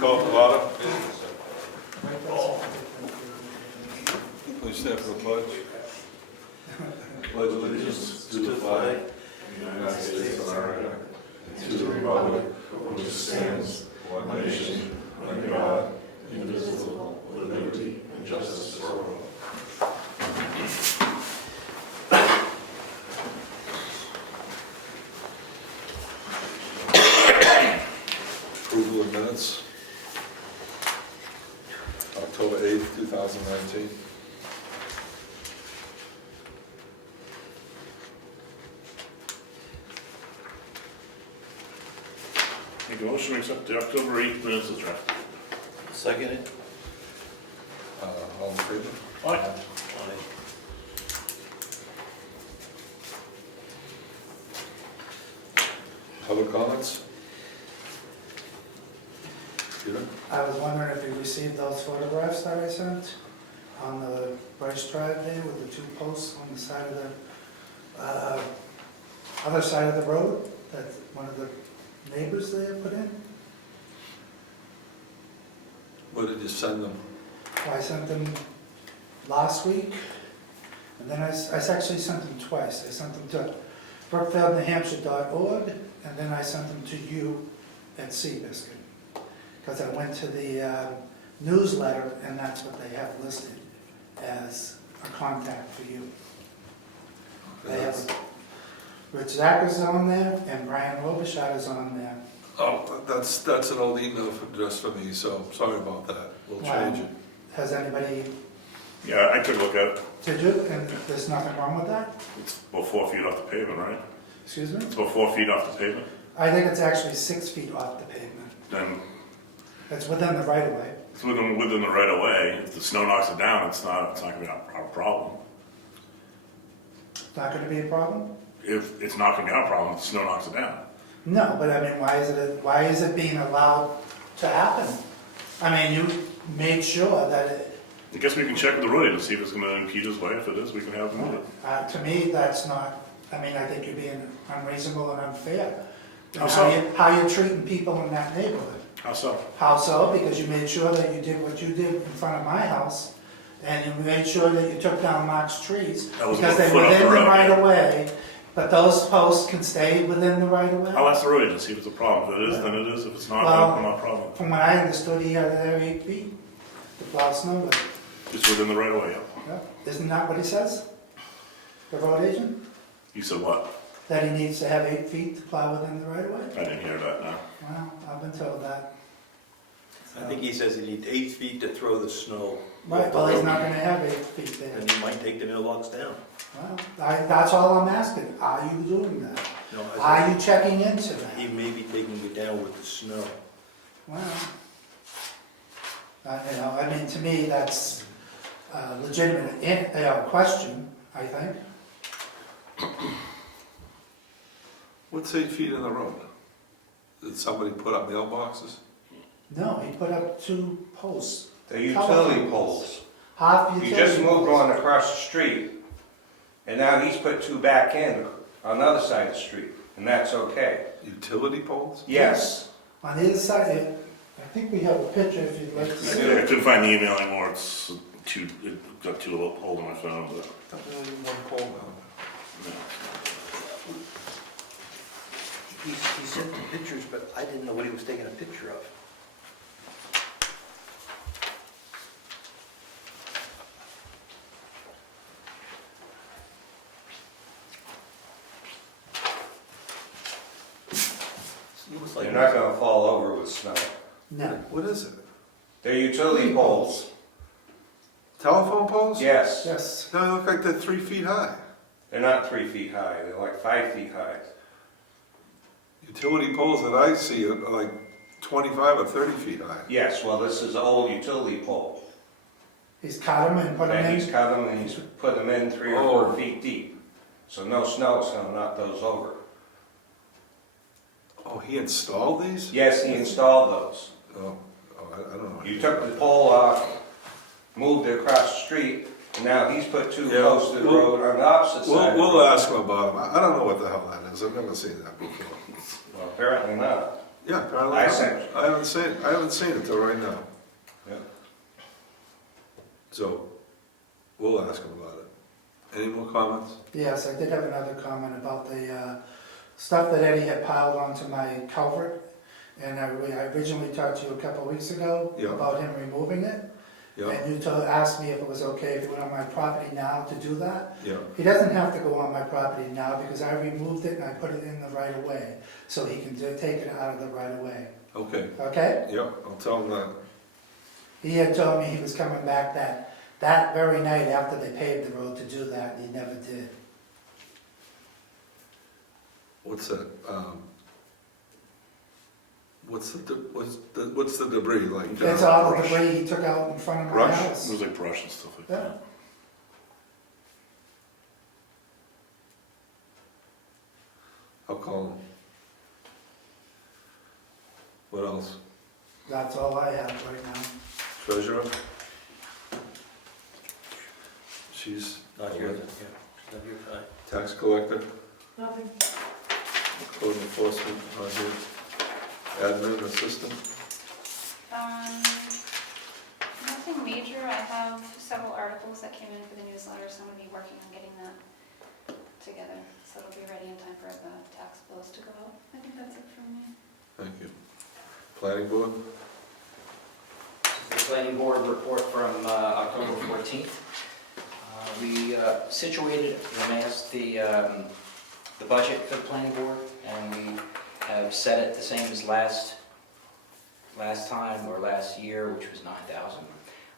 call to order. Please stand for the pledge. Pledge allegiance to the flag of the United States of America and to the republic which stands one nation under God, indivisible, with liberty and justice for all. Approval of minutes, October 8th, 2019. Make a motion to accept the October 8th minutes as drafted. Second it? All in favor? Aye. Public comments? Peter? I was wondering if you received those photographs that I sent on the Bryce Drive there with the two posts on the side of the, other side of the road that one of the neighbors there put in. Where did you send them? Well, I sent them last week, and then I actually sent them twice. I sent them to BrookfieldNewHampshire.org, and then I sent them to you at Seabiscuit. Because I went to the newsletter, and that's what they have listed as a contact for you. They have Rich Zack is on there, and Brian Robichaud is on there. Oh, that's an old email address for me, so sorry about that. We'll change it. Has anybody, Yeah, I took a look at it. did you? And there's nothing wrong with that? It's about 4 feet off the pavement, right? Excuse me? It's about 4 feet off the pavement. I think it's actually 6 feet off the pavement. Then It's within the right of way. it's within the right of way. If the snow knocks it down, it's not gonna be our problem. It's not gonna be a problem? If it's not gonna be our problem, if the snow knocks it down. No, but I mean, why is it being allowed to happen? I mean, you made sure that it, I guess we can check with the road to see if it's gonna impede his way. If it is, we can have him move it. to me, that's not, I mean, I think you're being unreasonable and unfair. How so? How you're treating people in that neighborhood. How so? How so? Because you made sure that you did what you did in front of my house, and you made sure that you took down Mark's trees. That was Because about a they foot were off within the the road, right yeah. of way, but those posts can stay within the right of way? I'll ask the road agent, see if it's a problem. If it is, then it is. If it's not, Well- then not a problem. From what I understood, he had there 8 feet to plow snow with. It's within the right of way, yeah. Yeah. Isn't that what he says? The road agent? You said what? That he needs to have 8 feet to plow within the right of way? I didn't hear that, no. Well, I've been told that. I think he says he needs 8 feet to throw the snow. Right, well, he's not gonna have 8 feet there. And he might take the mailbox down. Well, that's all I'm asking. Are you doing that? No, Are you checking into that? he may be taking it down with the snow. Well, I mean, to me, that's a legitimate question, I think. What's 8 feet in the road? Did somebody put up mailboxes? No, he put up 2 posts. The utility poles. Half You utility. just moved poles. one across the street, and now he's put 2 back in on the other side of the street, and that's okay. Utility poles? Yes. On the other side, I think we have a picture if you'd like to see I it. couldn't find the email anymore. It got too old on my phone, but. One pole now. He sent the pictures, but I didn't know what he was taking a picture of. It was like, They're not gonna fall over with snow. No. What is it? They're utility poles. Telephone poles? Yes. Yes. No, they look like they're 3 feet high. They're not 3 feet high, they're like 5 feet high. Utility poles that I see are like 25 or 30 feet high. Yes, well, this is an old utility pole. He's cut them and put them And in. he's cut them and he's put them in 3 or 4 feet deep. So no snow is gonna knock those over. Oh, he installed these? Yes, he installed those. Oh, I don't know. You took the pole off, moved it across the street, and now he's put 2 Yeah, posts to the we'll- road on the opposite side. of the We'll road. ask him about them. I don't know what the hell that is. I've never seen that before. Well, apparently not. Yeah, apparently. I not. sent- I haven't seen it till right now. Yeah. So, we'll ask him about it. Any more comments? Yes, I did have another comment about the stuff that Eddie had piled onto my culvert. And I originally talked to you a couple of weeks ago Yeah. about him removing it. Yeah, And you asked me if it was okay if it went on my property now to do that. yeah, He doesn't have to go on my property now because I removed it and I put it in the right of way. So he can take it out of the right of way. okay, Okay? yeah, I'll tell him that. He had told me he was coming back that very night after they paved the road to do that, and he never did. What's that, what's the debris, like? That's all the debris he took out in front of my Brush? It house. was like brush and stuff like Yeah. that. I'll call him. What else? That's all I have right now. Treasurer? She's Not here, yeah, not here tonight. tax collector, Nothing. code enforcement, not here. Admin assistant, Nothing major. I have several articles that came in for the newsletter, so I'm gonna be working on getting that together. So it'll be ready in time for the tax bills to go out. I think that's it from me. thank you. Planning board, The planning board report from October 14th. We situated and amassed the budget for the planning board, and we have set it the same as last time or last year, which was 9,000.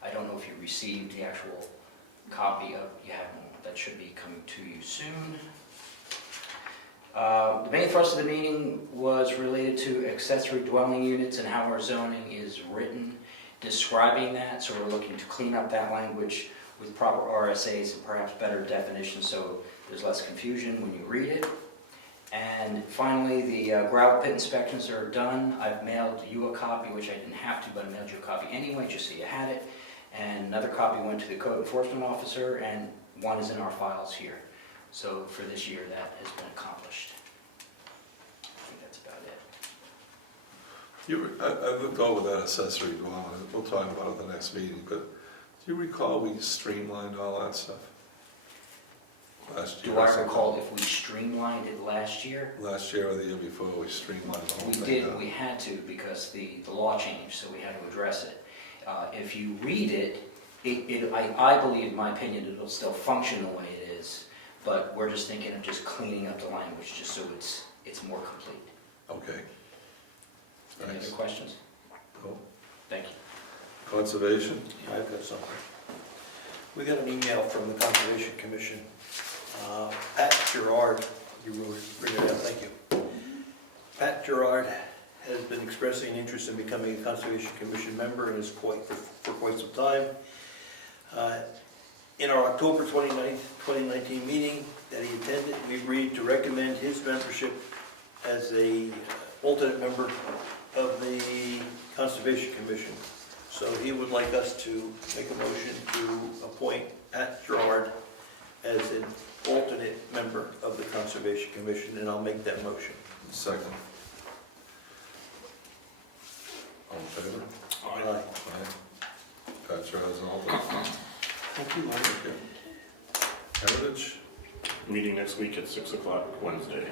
I don't know if you received the actual copy of, you haven't, that should be coming to you soon. The main thrust of the meeting was related to accessory dwelling units and how our zoning is written, describing that, so we're looking to clean up that language with proper RSAs and perhaps better definitions so there's less confusion when you read it. And finally, the gravel pit inspections are done. I've mailed you a copy, which I didn't have to, but I mailed you a copy anyway, just so you had it. And another copy went to the code enforcement officer, and one is in our files here. So for this year, that has been accomplished. I think that's about it. I looked over that accessory dwelling, we'll talk about it at the next meeting, but do you recall we streamlined all that stuff? Last year Do or I something? recall if we streamlined it last year? Last year or the year before, we streamlined the whole We thing did, down. we had to, because the law changed, so we had to address it. If you read it, I believe, in my opinion, it'll still function the way it is, but we're just thinking of just cleaning up the language, just so it's more complete. Okay. Any Thanks. other questions? No. Thank you. Conservation? Yeah, I've got something. We got an email from the Conservation Commission. Pat Gerard, you wrote it down, thank you. Pat Gerard has been expressing an interest in becoming a Conservation Commission member and is for quite some time. In our October 29th, 2019 meeting that he attended, we agreed to recommend his membership as a alternate member of the Conservation Commission. So he would like us to make a motion to appoint Pat Gerard as an alternate member of the Conservation Commission, and I'll make that motion. Second. All in favor? Aye. Aye. Pat Sher has an alternate. Thank you, Larry. Okay. Heritage? Meeting next week at 6 o'clock Wednesday.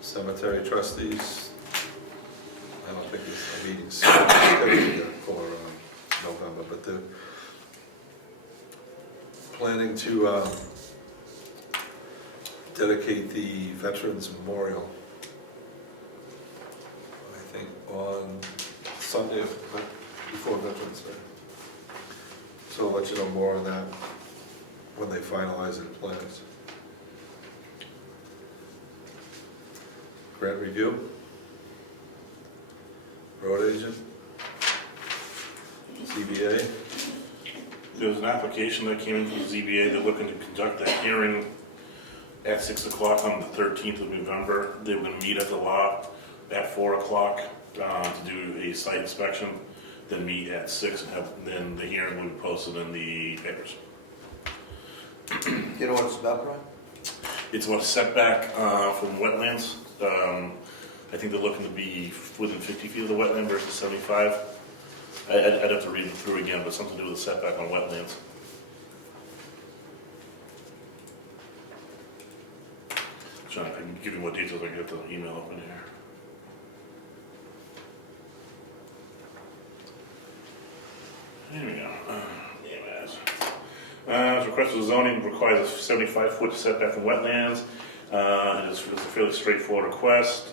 Cemetery trustees? I don't think it's a meeting scheduled for November, but they're planning to dedicate the Veterans Memorial, I think, on Sunday before Veterans Day. So I'll let you know more on that when they finalize their plans. Grant review? Road agent? ZBA? There's an application that came in from the ZBA. They're looking to conduct a hearing at 6 o'clock on the 13th of November. They were going to meet at the lot at 4 o'clock to do a site inspection, then meet at 6, and then the hearing will be posted in the papers. You know what it's about, Brian? It's what setback from wetlands. I think they're looking to be within 50 feet of the wetland versus 75. I'd have to read it through again, but something to do with the setback on wetlands. John, I can give you more details. I can get the email up in here. Here we go. Request for zoning requires a 75-foot setback from wetlands. It's a fairly straightforward request.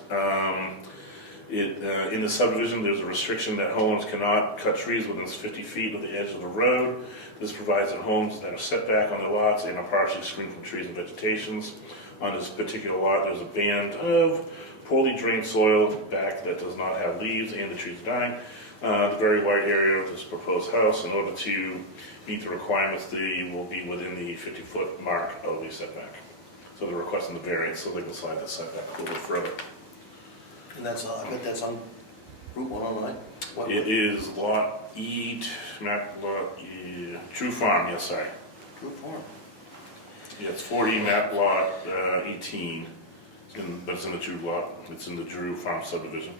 In the subdivision, there's a restriction that homeowners cannot cut trees within 50 feet of the edge of the road. This provides that homes that are set back on their lots and are partially screened from trees and vegetations. On this particular lot, there's a band of poorly drained soil back that does not have leaves and the trees are dying. The very wide area of this proposed house, in order to meet the requirements, they will be within the 50-foot mark of the setback. So they're requesting the variance so they can slide the setback a little bit further. And that's, I bet that's on Route 109? It is lot E, map lot E, True Farm, yes, sorry. True Farm. Yeah, it's 4E map lot 18, but it's in the Drew lot, it's in the Drew Farm subdivision.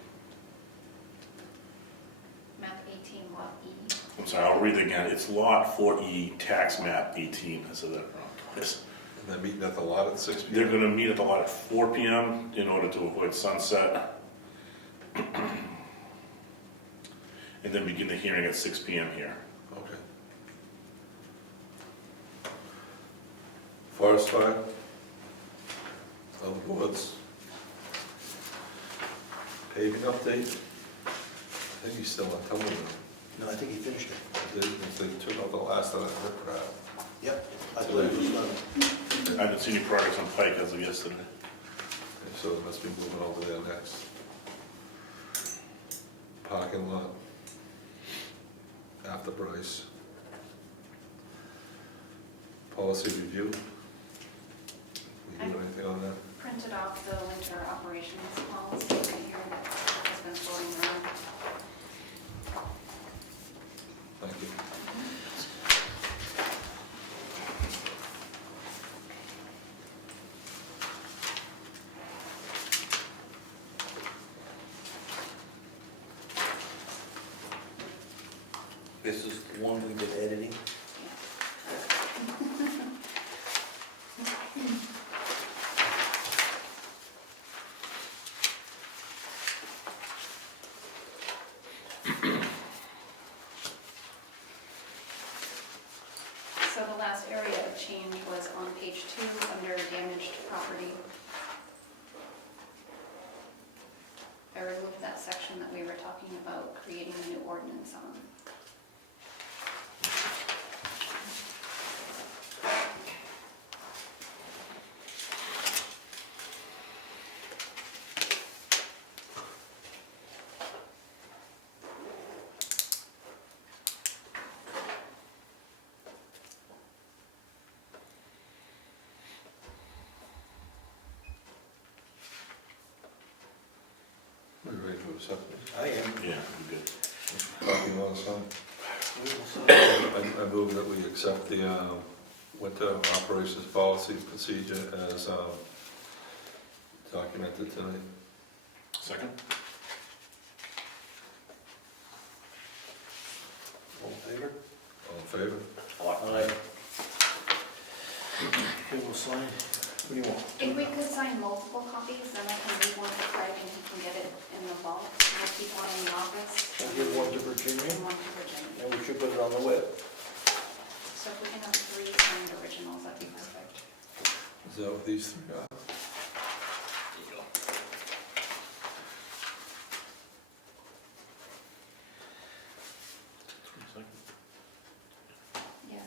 Map 18, lot E. I'm sorry, I'll read it again. It's lot 4E, tax map 18. I said that wrong twice. And they're meeting at the lot at 6 p.m.? They're gonna meet at the lot at 4 p.m. in order to avoid sunset. And then begin the hearing at 6 p.m. here. Okay. Forest fire? Other boards? Paving update? I think he's still on television. No, I think he finished it. They took out the last of that riprap. Yep, I believe it was done. I haven't seen any progress on Pike as of yesterday. So it must be moving over there next. Parking lot. After Bryce. Policy review. We do anything on that? Printed off the winter operations policy right here that has been floating around. Thank you. This is the one we did editing. So the last area of change was on page 2 under damaged property. I removed that section that we were talking about creating a new ordinance on. We ready for a second? I am. Yeah, I'm good. Copy you want to sign? We will sign. I move that we accept the winter operations policy procedure as documented tonight. Second? All in favor? All in favor? Aye. Okay, we'll sign. What do you want? If we could sign multiple copies, then I can leave one for Craig and he can get it in the vault. We'll keep one in the office We'll give one to Virginia, and one to Virginia. and we should put it on the web. So if we can have 3 signed originals, that'd be perfect. Is that what these three are? Yes.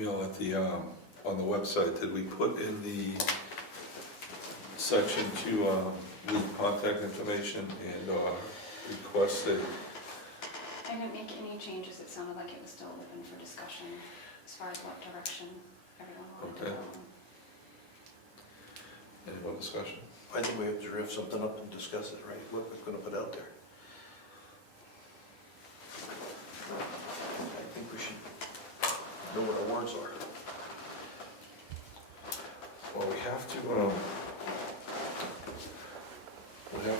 email at the, on the website, did we put in the section to leave contact information and request a, I didn't make any changes, it sounded like it was still open for discussion as far as what direction everyone wanted to Okay. go. any more discussion? I think we have to draft something up and discuss it, right, what we're gonna put out there. I think we should know what our words are. Well, we have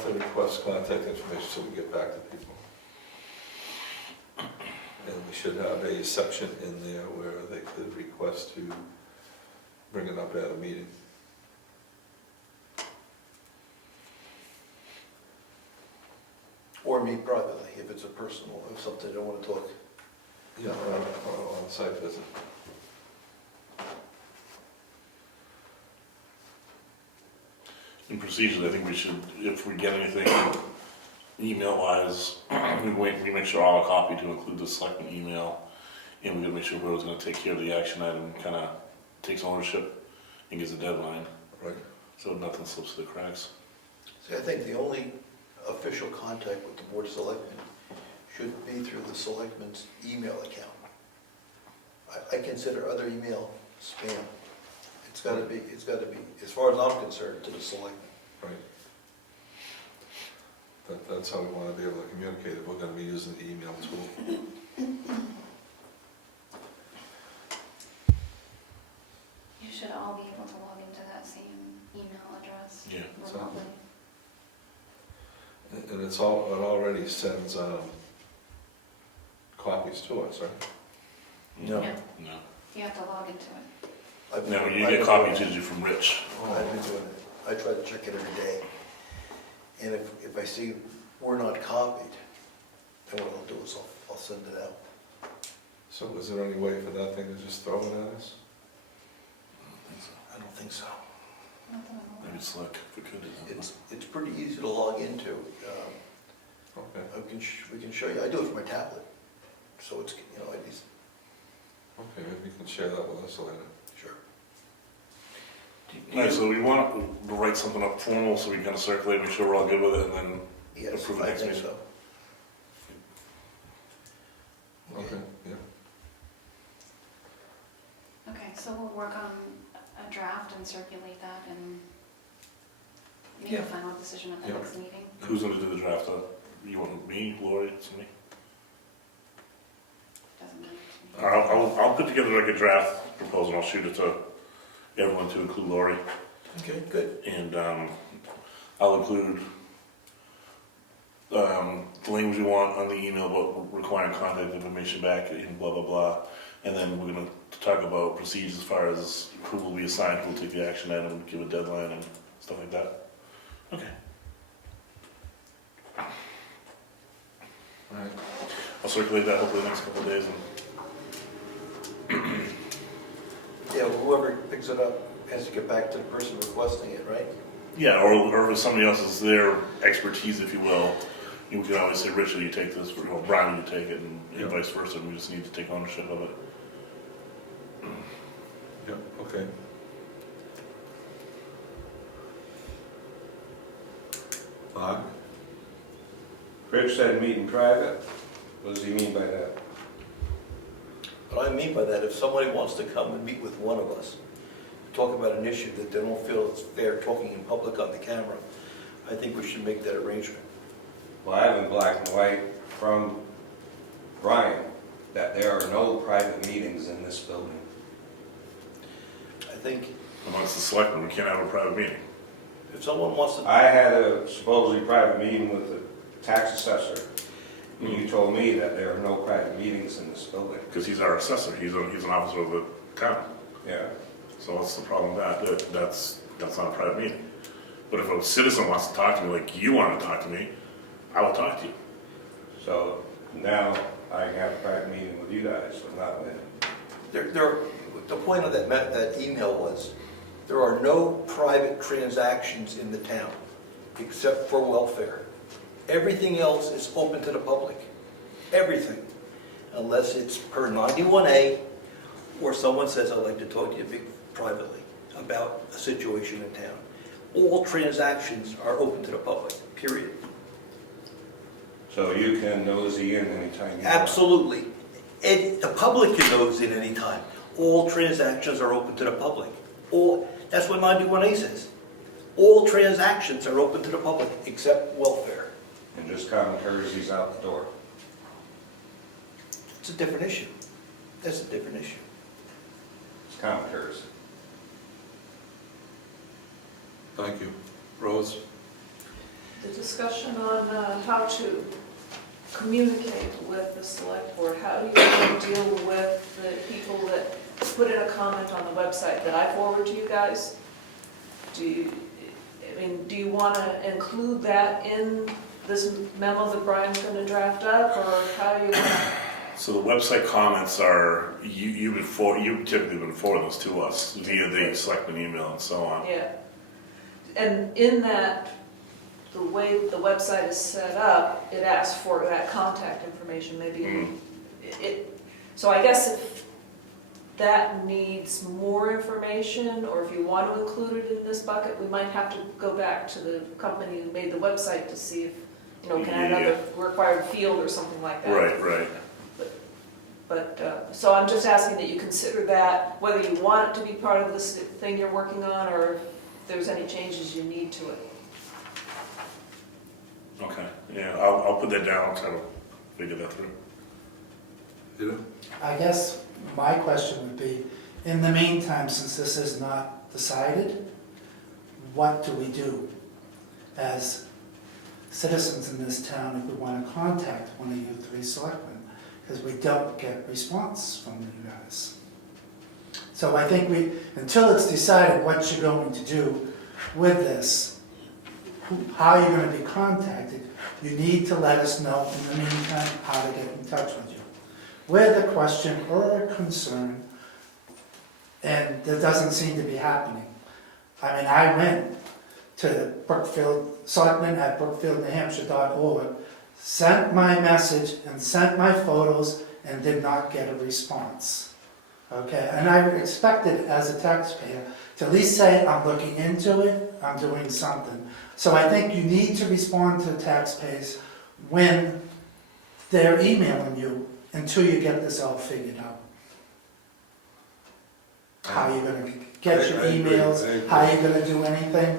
to request contact information so we get back to people. And we should have a section in there where they could request to bring it up at a meeting. Or meet privately, if it's a personal, if something they don't wanna talk. Yeah, on a site visit. In procedures, I think we should, if we get anything email-wise, we make sure all are copied to include the selectman email, and we gotta make sure whoever's gonna take care of the action item kinda takes ownership and gives a deadline, Right. so nothing slips through the cracks. See, I think the only official contact with the Board of Selectmen should be through the Selectmen's email account. I consider other email spam. It's gotta be, as far as I'm concerned, to the Selectmen. Right. That's how we want to be able to communicate if we're going to be using the email tool. You should all be able to log into that same email address Yeah, remotely. And it already sends copies to us, right? No. No, No. you have to log into it. No, you get copies usually from Rich. I've been doing it. I try to check it every day. And if I see we're not copied, then what I'll do is I'll send it out. So is there any way for that thing to just throw it at us? I don't think so. Not that I'm aware Maybe Slack, if we could. It's pretty easy to log into. Okay, We can show you, I do it from my tablet. So it's, it's, okay, maybe you can share that with us later. sure. Alright, so we want to write something up formal so we can kind of circulate, make sure we're all good with it, and then Yes, approve it I next think meeting. so. Okay, yeah. Okay, so we'll work on a draft and circulate that and make Yeah. a final decision at the Yeah. next meeting. Who's going to do the draft? You want me, Lori, it's me? Doesn't matter to me. I'll put together like a draft proposal, I'll shoot it to everyone to include Lori, Okay, good. and I'll include the language we want on the email about requiring contact information back and blah, blah, blah. And then we're gonna talk about procedures as far as who will be assigned, who will take the action item, give a deadline and stuff like that. Okay. All right. I'll circulate that hopefully the next couple of days. Yeah, well, whoever picks it up has to get back to the person requesting it, right? Yeah, or if somebody else is their expertise, if you will, you can always say, Richard, you take this, or Brian, you take it, and Yeah. vice versa, and we just need to take ownership of it. Yeah, okay. Bob? Rich said meet in private. What does he mean by that? What I mean by that, if somebody wants to come and meet with one of us, talk about an issue that they don't feel it's fair talking in public on the camera, I think we should make that arrangement. Well, I have in black and white from Brian that there are no private meetings in this building. I think Amongst the selectmen, we can't have a private meeting. if someone wants to, I had a supposedly private meeting with the tax assessor, and you told me that there are no private meetings in this building. Because he's our assessor, he's an officer of the town. Yeah. So what's the problem with that? That's not a private meeting. But if a citizen wants to talk to me like you want to talk to me, I will talk to you. So now I can have a private meeting with you guys, but not with. the point of that email was, there are no private transactions in the town except for welfare. Everything else is open to the public. Everything. Unless it's per 91A or someone says, I'd like to talk to you privately about a situation in town, all transactions are open to the public, period. So you can nosy in anytime you want. Absolutely. And the public can nosy in any time. All transactions are open to the public. That's what 91A says. All transactions are open to the public except welfare. And just common courtesies out the door. It's a different issue. That's a different issue. It's common courtesy. Thank you. Rose? The discussion on how to communicate with the select board, how do you deal with the people that put in a comment on the website that I forward to you guys? Do you want to include that in this memo that Brian's going to draft up, or how do you want to? So the website comments are, you typically would forward those to us via the selectman email and so on. Yeah. And in that, the way the website is set up, it asks for that contact information, maybe so I guess if that needs more information, or if you want to include it in this bucket, we might have to go back to the company who made the website to see if, can add another required field or something like that. Right. But, so I'm just asking that you consider that, whether you want it to be part of this thing you're working on, or if there's any changes you need to it. Okay, yeah, I'll put that down, try to figure that through. You know? I guess my question would be, in the meantime, since this is not decided, what do we do as citizens in this town if we want to contact one of you three selectmen? Because we don't get response from you guys. So I think until it's decided what you're going to do with this, how you're going to be contacted, you need to let us know in the meantime how to get in touch with you. With a question or a concern, and that doesn't seem to be happening. I mean, I went to Brookfield, Selectmen at BrookfieldNewHampshire.org, sent my message and sent my photos and did not get a response. Okay, and I expected as a taxpayer to at least say, I'm looking into it, I'm doing something. So I think you need to respond to the taxpayers when they're emailing you until you get this all figured out. How you're gonna get your I agree. emails, how you're gonna do anything.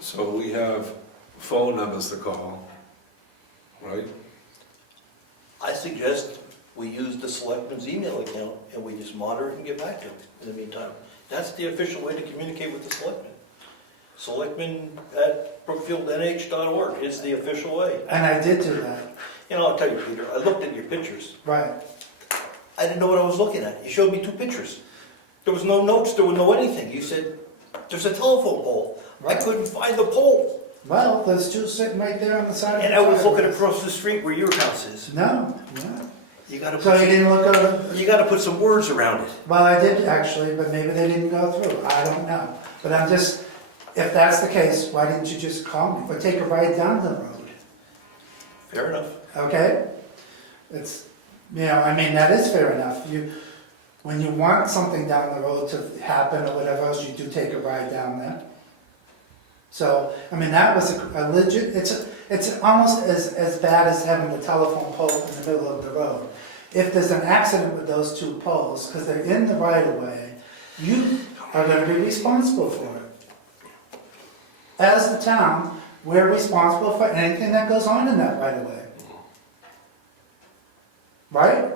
So we have phone numbers to call, right? I suggest we use the selectman's email account and we just monitor it and get back to them in the meantime. That's the official way to communicate with the selectmen. Selectmen at BrookfieldNH.org is the official way. And I did do that, I'll tell you, Peter, I looked at your pictures. right. I didn't know what I was looking at. You showed me two pictures. There was no notes, there was no anything. You said, there's a telephone pole. I couldn't find the pole. Well, there's two sitting right there on the side of the And I was looking driveway. across the street where your house is. No. You gotta So you put, didn't look over? you gotta put some words around it. Well, I did actually, but maybe they didn't go through. I don't know. But I'm just, if that's the case, why didn't you just call me or take a ride down the road? Fair enough. Okay? It's, I mean, that is fair enough. When you want something down the road to happen or whatever else, you do take a ride down there. So, I mean, that was a legit, it's almost as bad as having the telephone pole in the middle of the road. If there's an accident with those two poles, because they're in the right of way, you are going to be responsible for it. As the town, we're responsible for anything that goes on in that right of way. Right?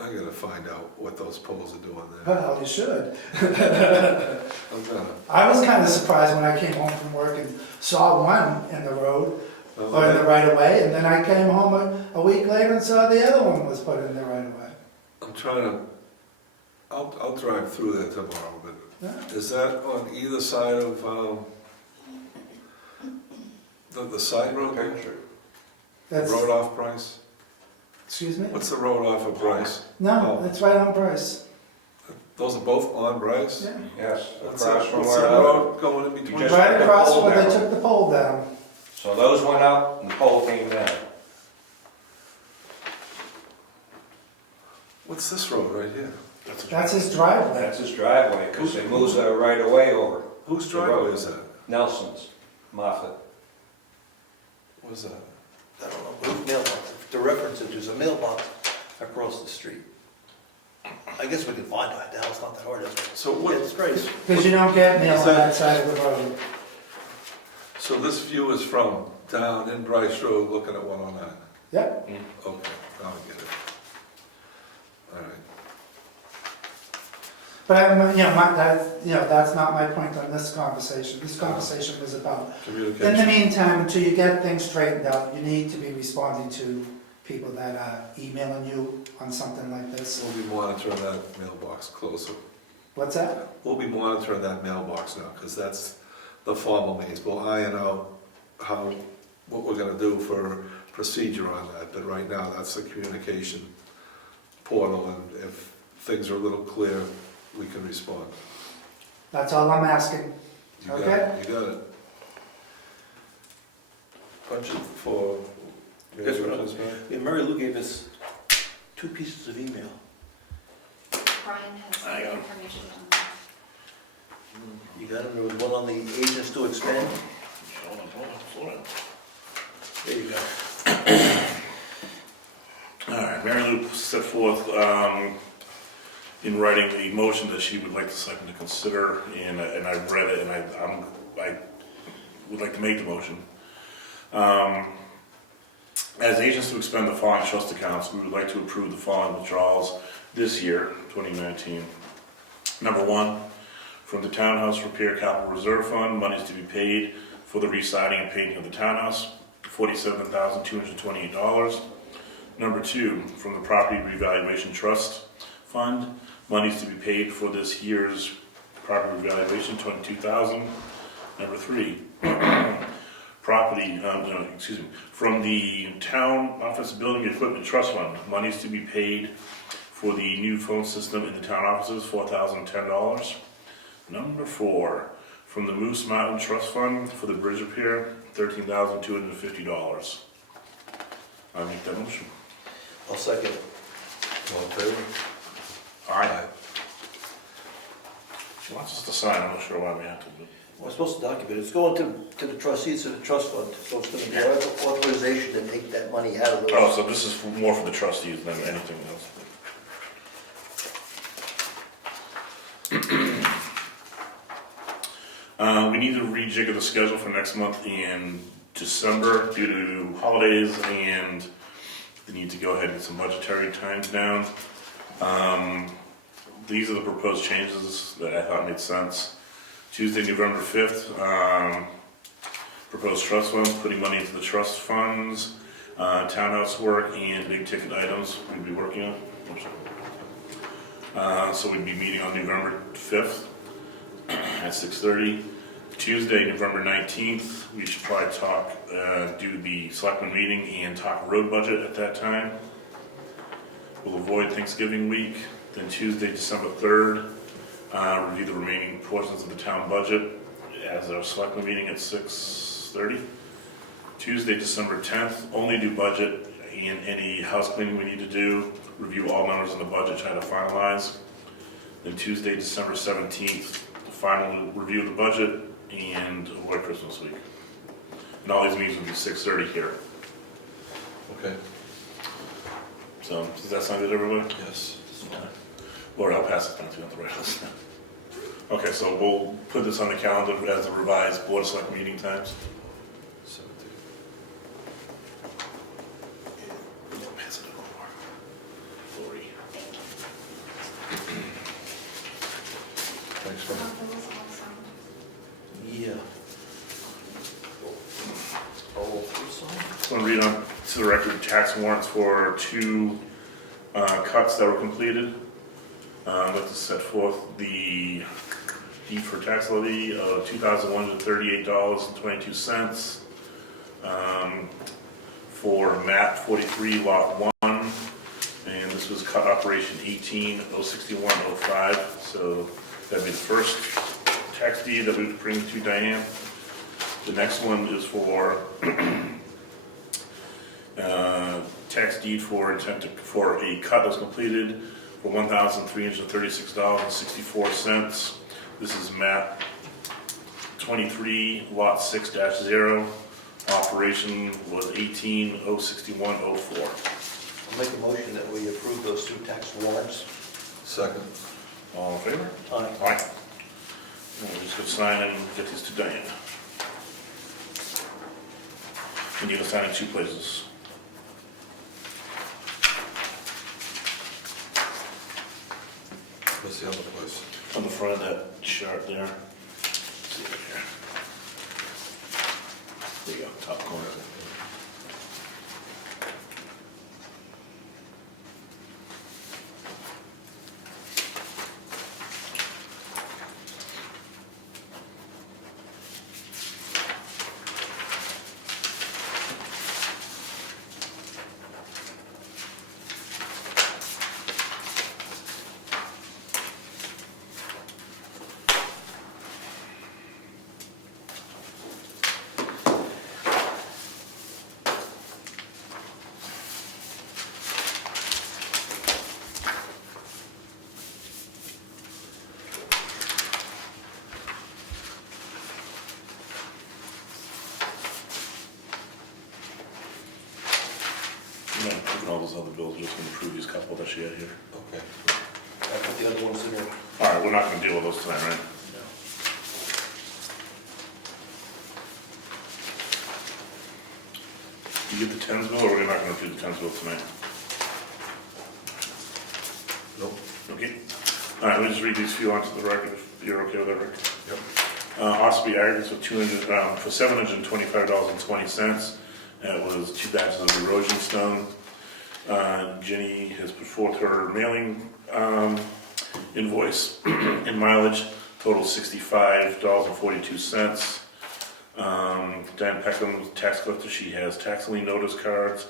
I gotta find out what those poles are doing there. Well, you should. I'm gonna. I was kind of surprised when I came home from work and saw one in the road, or in the right of way, and then I came home a week later and saw the other one was put in the right of way. I'm trying to, I'll drive through there tomorrow, but Yeah. is that on either side of, the side road there? That's, Road off Bryce? excuse me? What's the road off of Bryce? No, it's right on Bryce. Those are both on Bryce? Yeah. Yes, What's across that, from what's where that I live. road going in between? just- Right across where they down. took the pole down. So those went up and the pole came down. What's this road right here? That's his driveway. That's his driveway, because they moved the right of way over. Whose driveway is that? Nelson's, Moffett. What's that? I don't know, whose mailbox, to reference it, there's a mailbox across the street. I guess we can find out, now it's not that hard, is it? So what, It's great. Because you don't get mail Is on that- that side of the road. so this view is from down in Bryce Road looking at 109? Yep. Okay, now I get it. All right. But, that's not my point on this conversation. This conversation was about, in the Communication. meantime, until you get things straightened out, you need to be responding to people that are emailing you on something like this. We'll be monitoring that mailbox closer. What's that? We'll be monitoring that mailbox now, because that's the formal means. We'll iron out what we're gonna do for procedure on that, but right now, that's the communication portal, and if things are a little clear, we can respond. That's all I'm asking. You got Okay. it, you got it. Punch it for. Yes, sir. Yeah, Mary Lou gave us 2 pieces of email. Brian has I got the 'em. information on that. You got them, there was one on the agents to expand. Hold on, slow down. There you go. All right, Mary Lou set forth in writing a motion that she would like the selectmen to consider, and I read it, and I would like to make the motion. As agents to expend the following trust accounts, we would like to approve the following withdrawals this year, 2019. Number 1, from the Townhouse Repair Capital Reserve Fund, monies to be paid for the re-siding and painting of the townhouse, $47,228. Number 2, from the Property Revaluation Trust Fund, monies to be paid for this year's property revaluation, $22,000. Number 3, from the Town Office Building Equipment Trust Fund, monies to be paid for the new phone system in the town offices, $4,010. Number 4, from the Moose Mountain Trust Fund for the bridge repair, $13,250. I make that motion. I'll second it. All in favor? Aye. She wants us to sign, I'm not sure why we have to, but. We're supposed to document it. It's going to the trustees of the trust fund, so it's going to be authorization to take that money out of the. Oh, so this is more for the trustees than anything else. We need to rejigger the schedule for next month in December due to holidays and the need to go ahead and get some budgetary times down. These are the proposed changes that I thought made sense. Tuesday, November 5th, proposed trust funds, putting money into the trust funds, townhouse work and big ticket items we'd be working on. So we'd be meeting on November 5th at 6:30. Tuesday, November 19th, we should probably do the selectmen meeting and talk road budget at that time. We'll avoid Thanksgiving week. Then Tuesday, December 3rd, review the remaining portions of the town budget as our selectmen meeting at 6:30. Tuesday, December 10th, only do budget and any house cleaning we need to do, review all numbers in the budget, try to finalize. Then Tuesday, December 17th, the final review of the budget and avoid Christmas week. And all these meetings will be 6:30 here. Okay, So, does that sound good, everybody? yes. Lori, I'll pass this down to you on the right list. Okay, so we'll put this on the calendar as the revised Board of Select meeting times. 17. Pass it over. Lori. Thanks for that. That was awesome. Yeah. Oh, so. So I'm reading on to the record tax warrants for 2 cuts that were completed. I'd like to set forth the deed for tax levy of $2,138.22 for map 43 lot 1, and this was cut operation 18-061-05, so that'd be the first tax deed that we would bring to Diane. The next one is for tax deed for intent for a cut that was completed for $1,336.64. This is map 23, lot 6-0. Operation was 18/061/04. I'll make a motion that we approve those two tax warrants. Second. All in favor? Aye. Aye. We'll just go sign and get these to Diane. And you can sign in 2 places. What's the other place? On the front of that chart there. Let's see it here. There you go, top corner. I'm not approving all those other bills, we're just gonna approve these couple that she had here. Okay. I put the other ones in there. All right, we're not gonna deal with those tonight, right? No. You get the tens bill, or we're not gonna do the tens bill tonight? Nope. Okay. All right, let me just read these few onto the record, if you're okay with that, Rick. Yep. Ospey aggregates for for $725.20. That was 2 batches of erosion stone. Jenny has put forth her mailing invoice and mileage, total $65.42. Dan Peckham, tax collector, she has tax lien notice cards,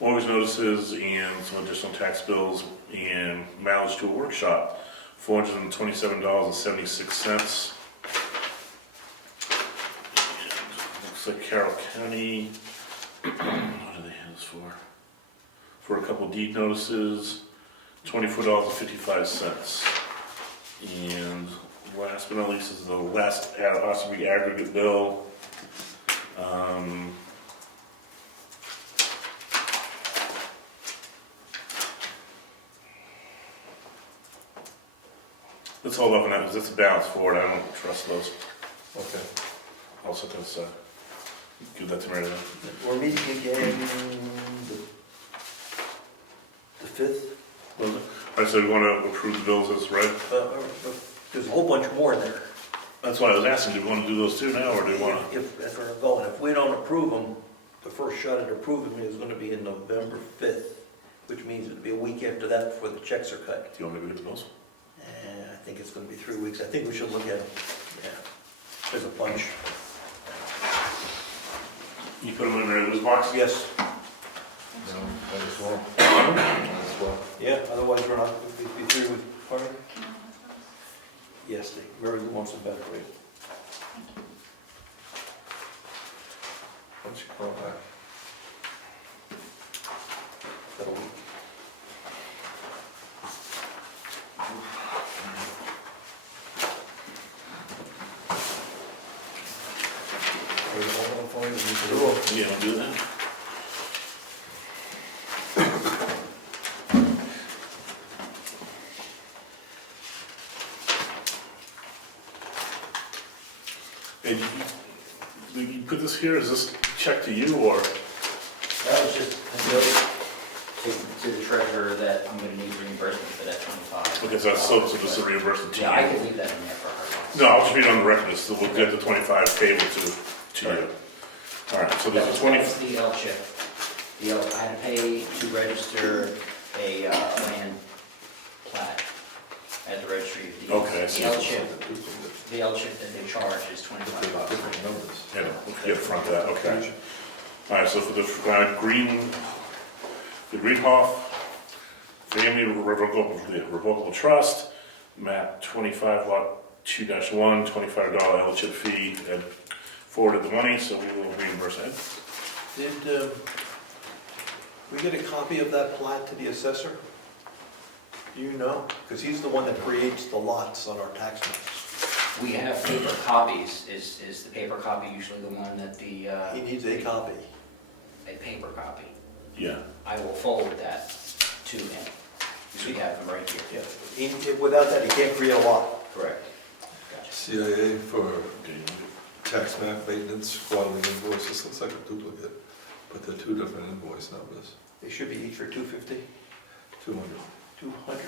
mortgage notices, and some additional tax bills, and mileage to a workshop, $427.76. Looks like Carroll County, what do they have this for? For a couple deed notices, $24.55. And last but not least is the last Ospey aggregate bill. Let's hold up on that, because that's a balance forward, I don't trust those. Okay. I'll set those aside. Give that to Mary Lou. We're meeting again the 5th. All right, so we want to approve the bills as read? There's a whole bunch more in there. That's why I was asking, do we want to do those two now, or do we want to? If, that's where I'm going. If we don't approve them, the first shot at approving them is going to be in November 5th, which means it'll be a week after that before the checks are cut. Do you want me to get the bills? And I think it's going to be 3 weeks. I think we should look at them. Yeah. There's a bunch. You put them in Mary Lou's box? Yes. No, might as well. Might as well. Yeah, otherwise we're not, we'd be 3 weeks. Pardon? Yes, Mary Lou wants them better, right? Why don't you call back? Got a week. There's one for you, you can do it. Yeah, I'll do that. And you put this here, is this check to you, or? That was just a note to the treasurer that I'm gonna need reimbursement for that 25. Okay, so this is a reimbursement to you? Yeah, I can leave that in there for her. No, I'll just read it on the record, so we'll get the 25 payable to you. All right, so there's a 20, That's the L chip. I had to pay to register a land plat at the registry of deeds. Okay, I see. The L chip that they charge is $25. Different numbers. yeah, we'll get front of that, okay. All right, so for the Greenhoff Family Revocable Trust, map 25 lot 2-1, $25 L chip fee, and forwarded the money, so we will reimburse it. Did We get a copy of that plat to the assessor? Do you know? Because he's the one that creates the lots on our tax maps. We have paper copies. Is the paper copy usually the one that He needs a copy. a paper copy? Yeah. I will forward that to him. We have them right here. Yeah. Without that, he can't create a lot. Correct. Gotcha. CIA for Okay. tax map maintenance, quarterly invoices, looks like a duplicate, but they're two different invoice numbers, They should be each for 250, 200. 200.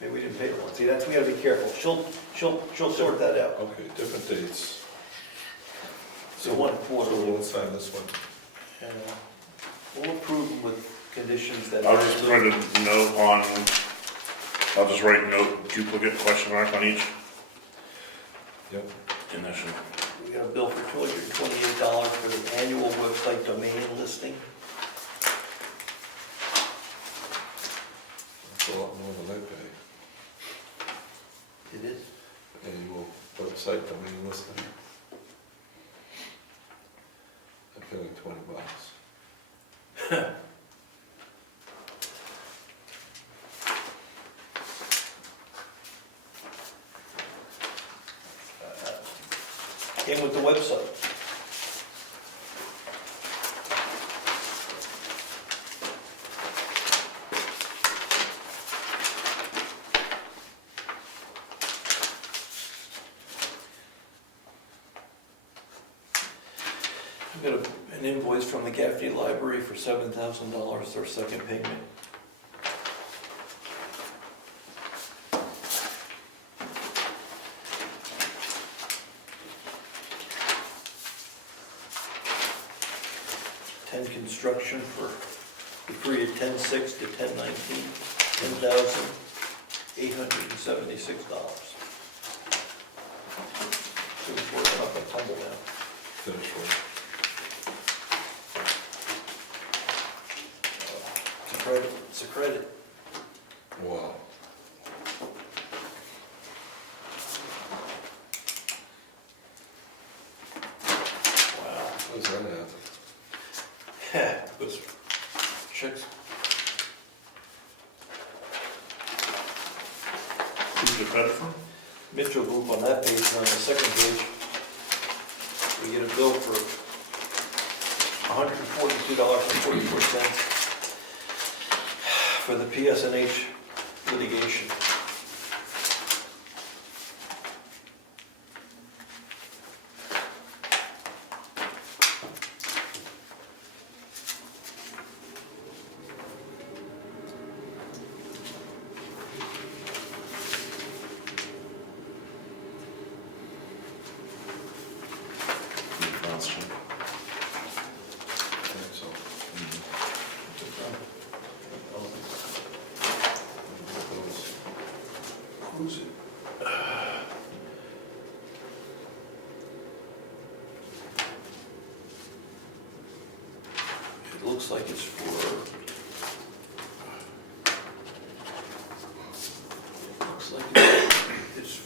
Maybe we didn't pay the one. See, we gotta be careful. She'll sort that out. Okay, different dates. So one So quarterly. we'll sign this one. And we'll approve them with conditions that. I'll just put a note on, I'll just write note duplicate question mark on each, Yep. and that should, We got a bill for $228 for the annual website domain listing. That's a lot more than I pay. It is. Annual website domain listing. I pay like $20. Came with the website. We got an invoice from the Gaffney Library for $7,000, their second payment. Construction for the period 10/6 to 10/19, $10,876. So it's working up a tumble now. Finish one. It's a credit, it's a credit. Wow. Wow. What does that have? Those checks. who's the credit from? Mitchell Group on that page, and on the second page, we get a bill for $142.44 for the PSNH litigation. I think so. Who's it? It looks like it's for, it's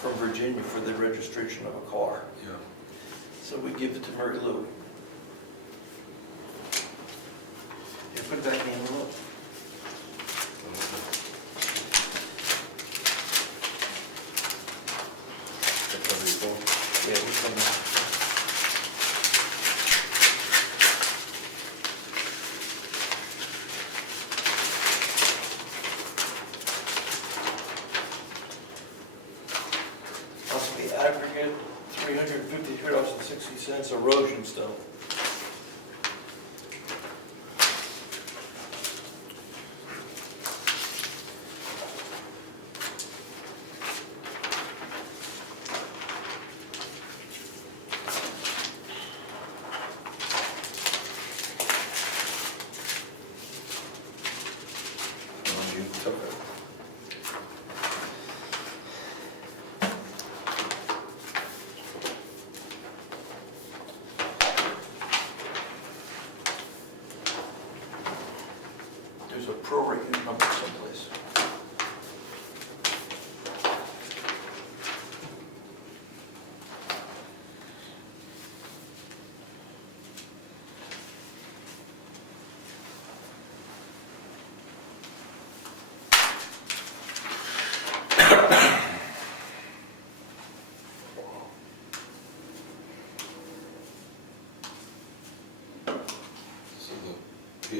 from Virginia for the registration of a car. Yeah. So we give it to Mary Lou. Yeah, put it back in the envelope. That's how they go. Yeah, we come. Must be aggregate $353.60 erosion stone. You took it.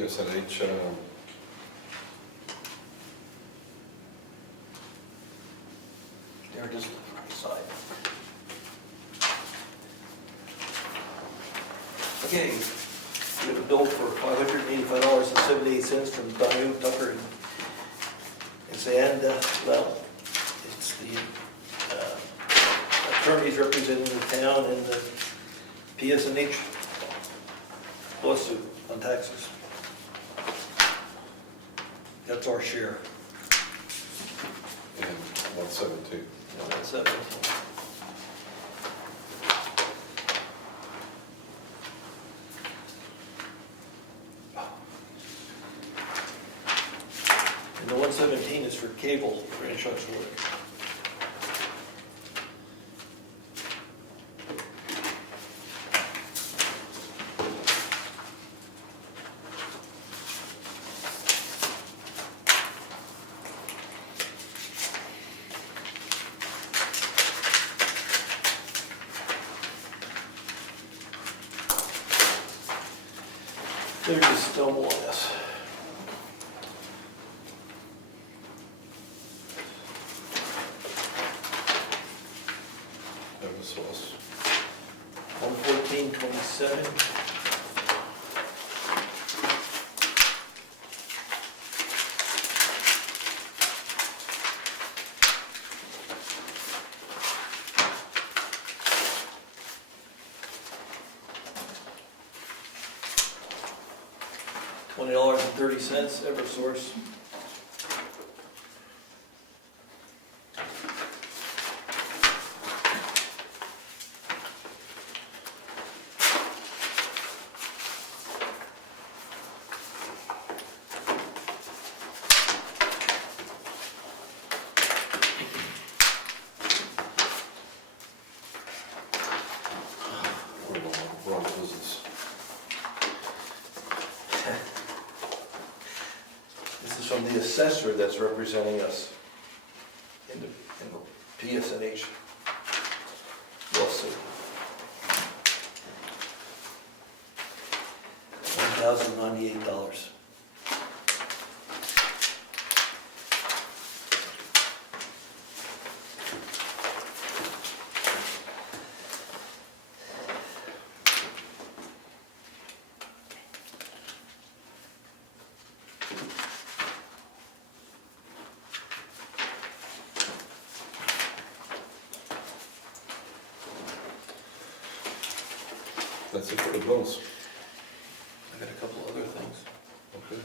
PSNH, They're just side. Okay, we have a bill for $585.78 from Donnie Tucker and Sand. Well, it's the attorneys representing the town in the PSNH lawsuit on taxes. That's our share. and 117. No, that's 17. And the 117 is for cable franchise work. There's just still more of this. Eversource. 114.27. $20.30, Eversource. We're on business. This is from the assessor that's representing us in the PSNH lawsuit. $1,098. That's it for the bills. I got a couple other things. Okay.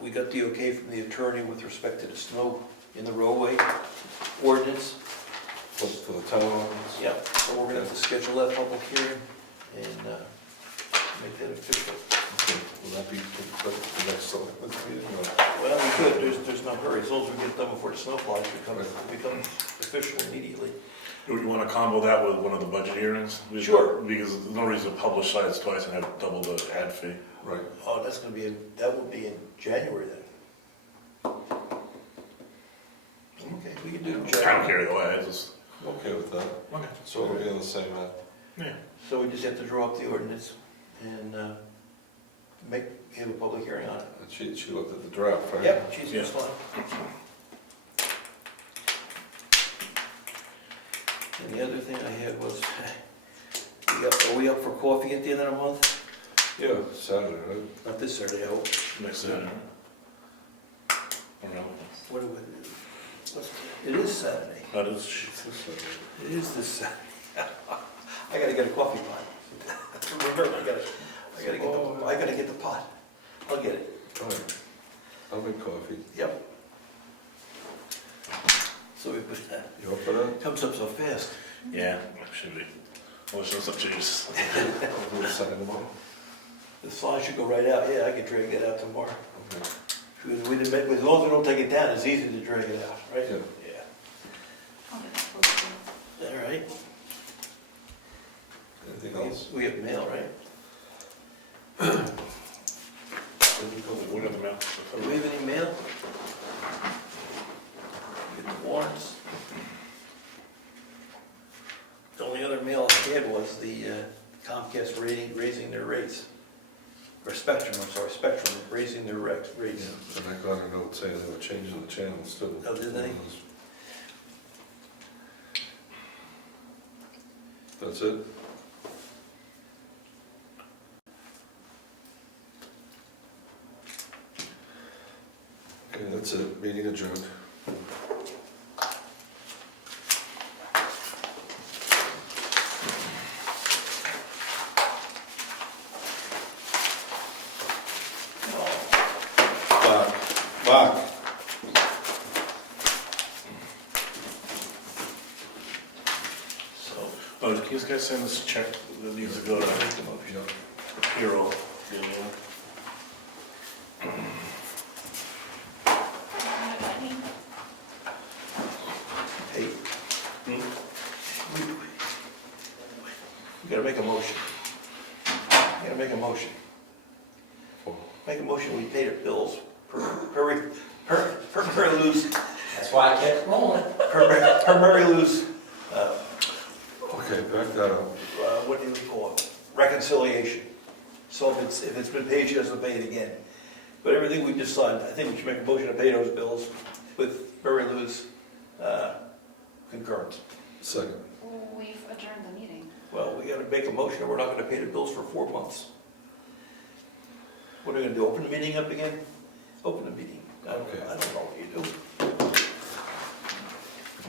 We got the okay from the attorney with respect to the snow in the roadway ordinance. For the town office? Yeah, so we're gonna have to schedule that public hearing and make that official. Okay. Will that be the next selectmen's meeting or? Well, we could, there's no hurry, as long as we get it done before the snow flies, it becomes official immediately. Do you want to combo that with one of the budget hearings? Sure. Because there's no reason to publicize twice and have double the ad fee. Right. Oh, that will be in January then. Okay, we can do I don't January. care either way, I just, Okay with that. okay. So it'll be on the same, Yeah. So we just have to draw up the ordinance and have a public hearing on it. she looked at the draft, right? Yep, she's Yeah. just fine. And the other thing I had was, are we up for coffee at the end of the month? Yeah, Saturday, right? Not this Saturday, I hope. Next Saturday. Or no, What do we, it is Saturday. that is, It's this Saturday. It is this Saturday. I gotta get a coffee pot. Remember, I gotta get the pot. I'll get it. All right. I'll make coffee. Yep. So we put that. You up for that? Comes up so fast. yeah, it should be. Unless there's some changes. I'll do it Saturday tomorrow. The sign should go right out. Yeah, I can drag it out tomorrow. Okay. We didn't make, as long as we don't take it down, it's easy to drag it out, right? Yeah. Yeah. I'll get that posted. All right. Anything else? We have mail, right? We got the mail. Do we have any mail? Get the warrants. The only other mail I had was the Comcast raising their rates, or Spectrum, I'm correct rates. Yeah, and I got a note saying they were changing the channels too. Oh, did they? That's it? Okay, that's it, meeting adjourned. Mark. So, Oh, can you guys send this check that needs to go to payroll? hey, Hmm? we gotta make a motion. We gotta make a motion. Make a motion, we pay the bills per Mary Lou's, That's why I kept rolling. per Mary Lou's, Okay, back that up. what do you call it? Reconciliation. So if it's been paid, she doesn't pay it again. But everything we just signed, I think we should make a motion to pay those bills with Mary Lou's concurrence. Second. We've adjourned the meeting. Well, we gotta make a motion, or we're not gonna pay the bills for 4 months. What are we gonna do, open the meeting up again? Open the meeting. I don't know what you do.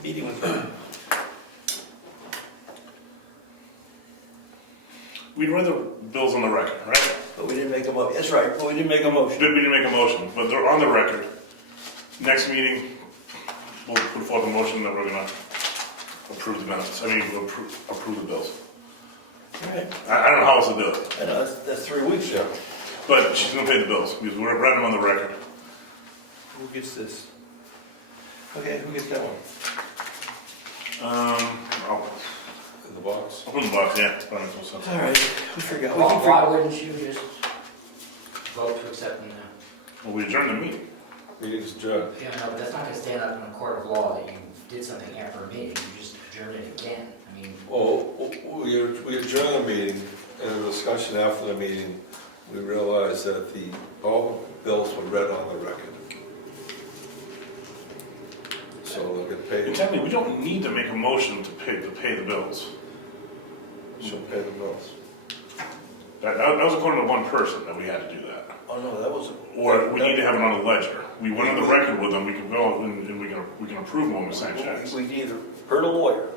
Meeting was, We'd run the bills on the record, right? but we didn't make a motion. That's right, but we didn't make a motion. We didn't make a motion, but they're on the record. Next meeting, we'll put forth a motion that we're gonna approve the minutes, approve the bills. All right, I don't know how else to do it, I know, that's 3 weeks. Yeah. but she's gonna pay the bills, because we're running them on the record. Who gets this? Okay, who gets that one? I'll In the box? put in the box, yeah. That makes more sense. All right, we forgot. We Why can why wouldn't you just vote to accept them now? Well, we adjourned the meeting. Meeting's adjourned. Yeah, no, but that's not gonna stand up in a court of law that you did something after a meeting, you just adjourned it again. I mean, Well, we adjourned the meeting, and in the discussion after the meeting, we realized that all the bills were read on the record. So they'll get paid, Technically, we don't need to make a motion to pay the bills. she'll pay the bills. That was according to one person that we had to do that. Oh, no, that was. Or we need to have it on the ledger. We went on the record with them, we can go and we can approve them when we sign checks. We can either, per the lawyer,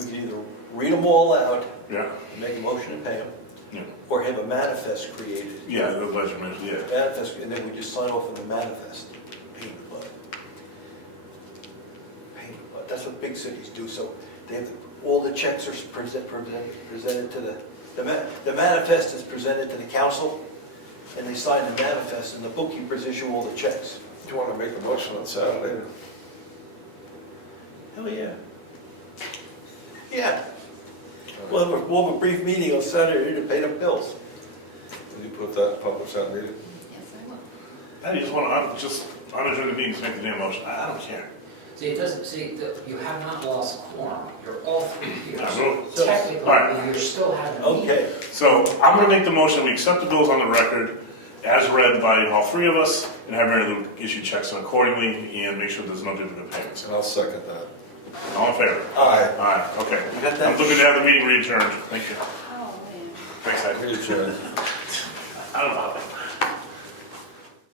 we can either read them all out, Yeah, and make a motion and pay them, yeah, or have a manifest created. yeah, the ledger, yeah. Manifest, and then we just sign off on the manifest. Pain in the butt. Pain in the butt. That's what big cities do, so they have, all the checks are presented to the manifest is presented to the council, and they sign the manifest, and the bookkeepers issue all the checks. Do you want to make a motion on Saturday? Hell yeah. Yeah. We'll have a brief meeting on Saturday to pay the bills. Will you put that, publish that meeting? Yes, I will. I just want to, I'm adjourning the meeting to make the damn motion. I don't care. see, it doesn't, you have not lost quorum, you're all three here. I So will. So- technically, Alright. you're still having a meeting. Okay. So I'm gonna make the motion, we accept the bills on the record as read by all three of us, and have Mary Lou issue checks accordingly, and make sure there's no duplicate payments. And I'll second that. All in favor? Aye. Aye, okay. You got that? I'm looking to have the meeting re-adjourned. Thank you. Oh, man. Thanks, Ed. We adjourned. I don't know.